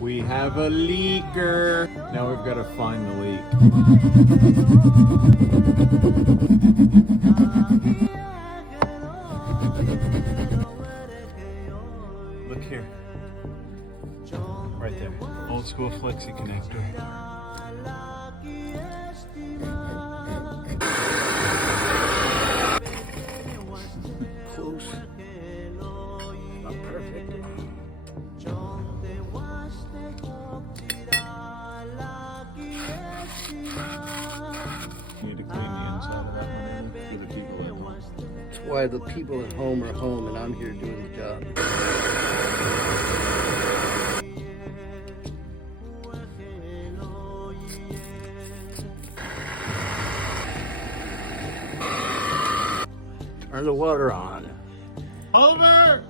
We have a leaker. Now we've got to find the leak. Look here. Right there. Old school flexi connector. Close. Not perfect. Need to clean the inside of that one for the people at home. That's why the people at home are home and I'm here doing the job. Turn the water on. Over!